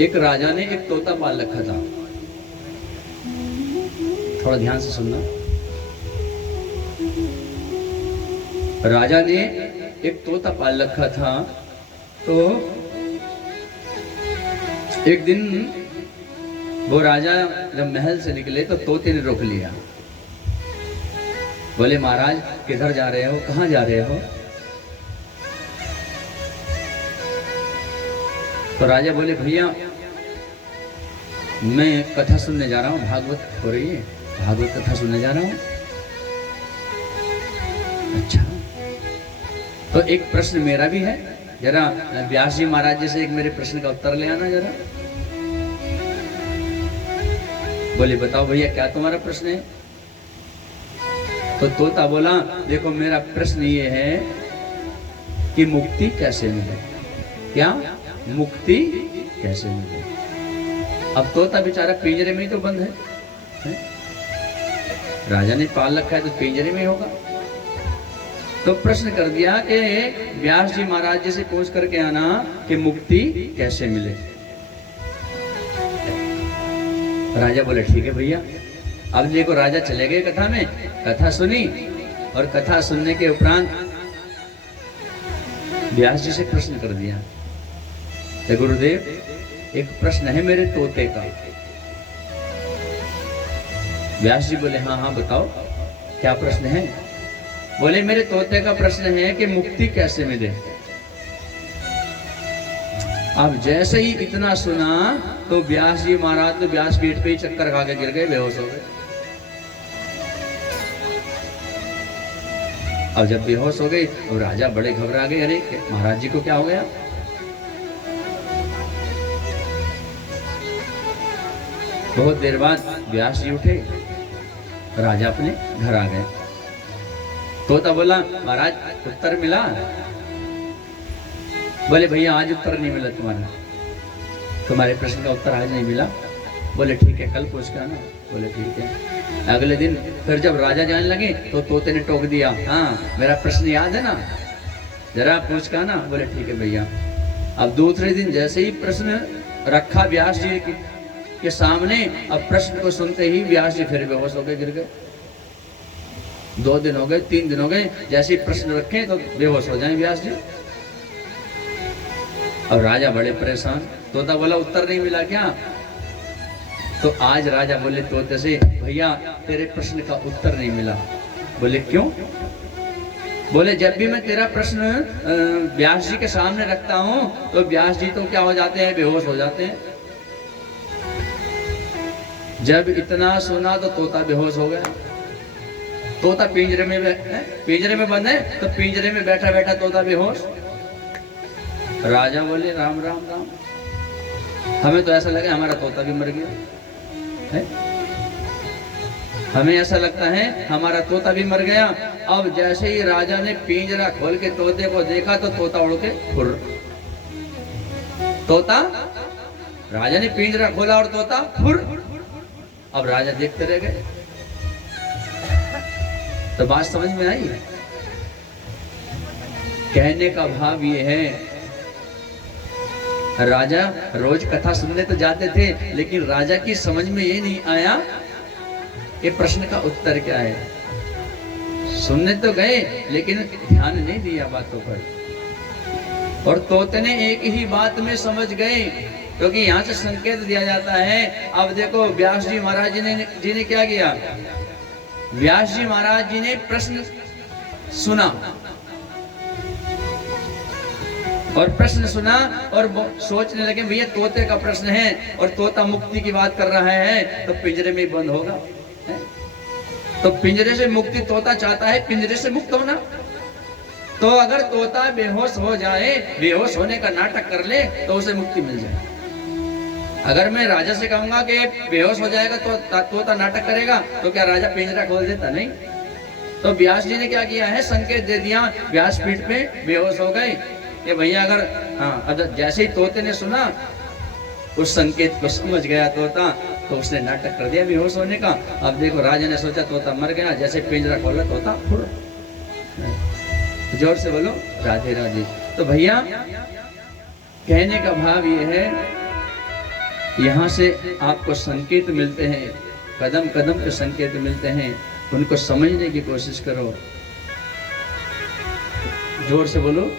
एक राजा ने एक तोता पाल रखा था। थोड़ा ध्यान से सुनना। राजा ने एक तोता पाल रखा था। तो एक दिन वो राजा जब महल से निकले तो तोते ने रोक लिया। बोले महाराज किधर जा रहे हो, कहां जा रहे हो? तो राजा बोले भैया मैं कथा सुनने जा रहा हूं, भागवत हो रही है, भागवत कथा सुनने जा रहा हूं। अच्छा, तो एक प्रश्न मेरा भी है, जरा व्यास जी महाराज जी से एक मेरे प्रश्न का उत्तर ले आना जरा। बोले बताओ भैया क्या तुम्हारा प्रश्न है? तो तोता बोला देखो मेरा प्रश्न ये है कि मुक्ति कैसे मिले। क्या मुक्ति कैसे मिले? अब तोता बेचारा पिंजरे में ही तो बंद है? राजा ने पाल रखा है तो पिंजरे में होगा। तो प्रश्न कर दिया कि व्यास जी महाराज जी से पूछ करके आना कि मुक्ति कैसे मिले। राजा बोले ठीक है भैया। अब देखो राजा चले गए कथा में, कथा सुनी और कथा सुनने के उपरांत व्यास जी से प्रश्न कर दिया, गुरुदेव एक प्रश्न है मेरे तोते का। व्यास जी बोले हाँ हाँ बताओ क्या प्रश्न है? बोले मेरे तोते का प्रश्न है कि मुक्ति कैसे मिले। अब जैसे ही इतना सुना तो व्यास जी महाराज तो व्यास पीठ पे ही चक्कर खा के गिर गए, बेहोश हो गए। अब जब बेहोश हो गए तो राजा बड़े घबरा गए, अरे महाराज जी को क्या हो गया? बहुत देर बाद व्यास जी उठे, राजा अपने घर आ गए। तोता बोला महाराज उत्तर मिला? बोले भैया आज उत्तर नहीं मिला तुम्हारे प्रश्न का उत्तर आज नहीं मिला। बोले ठीक है कल पूछ के आना। बोले ठीक है। अगले दिन फिर जब राजा जाने लगे तो तोते ने टोक दिया, हाँ मेरा प्रश्न याद है ना, जरा पूछ के आना। बोले ठीक है भैया। अब दूसरे दिन जैसे ही प्रश्न रखा व्यास जी के सामने, अब प्रश्न को सुनते ही व्यास जी फिर बेहोश हो गए, गिर गए। 2 दिन हो गए, 3 दिन हो गए, जैसे ही प्रश्न रखे तो बेहोश हो जाए व्यास जी। अब राजा बड़े परेशान। तोता बोला उत्तर नहीं मिला क्या? तो आज राजा बोले तोते से भैया तेरे प्रश्न का उत्तर नहीं मिला। बोले क्यों? बोले जब भी मैं तेरा प्रश्न व्यास जी के सामने रखता हूं तो व्यास जी तो क्या हो जाते हैं, बेहोश हो जाते हैं। जब इतना सुना तो तोता बेहोश हो गया। तोता पिंजरे में बंद है तो पिंजरे में बैठा बैठा तोता बेहोश। राजा बोले राम राम राम, हमें तो ऐसा लगा हमारा तोता भी मर गया है। हमें ऐसा लगता है हमारा तोता भी मर गया। अब जैसे ही राजा ने पिंजरा खोल के तोते को देखा तो तोता उड़ के फुर। तोता, राजा ने पिंजरा खोला और तोता फुर। अब राजा देखते रह गए। तो बात समझ में आई? कहने का भाव ये है, राजा रोज कथा सुनने तो जाते थे लेकिन राजा की समझ में ये नहीं आया कि प्रश्न का उत्तर क्या है। सुनने तो गए लेकिन ध्यान नहीं दिया बातों पर। और तोते ने एक ही बात में समझ गए, क्योंकि यहाँ से संकेत दिया जाता है। अब देखो व्यास जी महाराज जी ने क्या किया? व्यास जी महाराज जी ने प्रश्न सुना और प्रश्न सुना और सोचने लगे भैया तोते का प्रश्न है और तोता मुक्ति की बात कर रहा है तो पिंजरे में बंद होगा है? तो पिंजरे से मुक्ति तोता चाहता है, पिंजरे से मुक्त होना। तो अगर तोता बेहोश हो जाए, बेहोश होने का नाटक कर ले तो उसे मुक्ति मिल जाए। अगर मैं राजा से कहूंगा कि बेहोश हो जाएगा तो तोता नाटक करेगा तो क्या राजा पिंजरा खोल देता? नहीं। तो व्यास जी ने क्या किया है, संकेत दे दिया। व्यास पीठ पे बेहोश हो गए कि भैया अगर हाँ, जैसे ही तोते ने सुना उस संकेत को समझ गया तोता, तो उसने नाटक कर दिया बेहोश होने का। अब देखो राजा ने सोचा तोता मर गया, जैसे पिंजरा खोला तोता फुर। जोर से बोलो राधे राधे। तो भैया कहने का भाव ये है यहाँ से आपको संकेत मिलते हैं, कदम कदम पे संकेत मिलते हैं, उनको समझने की कोशिश करो। जोर से बोलो।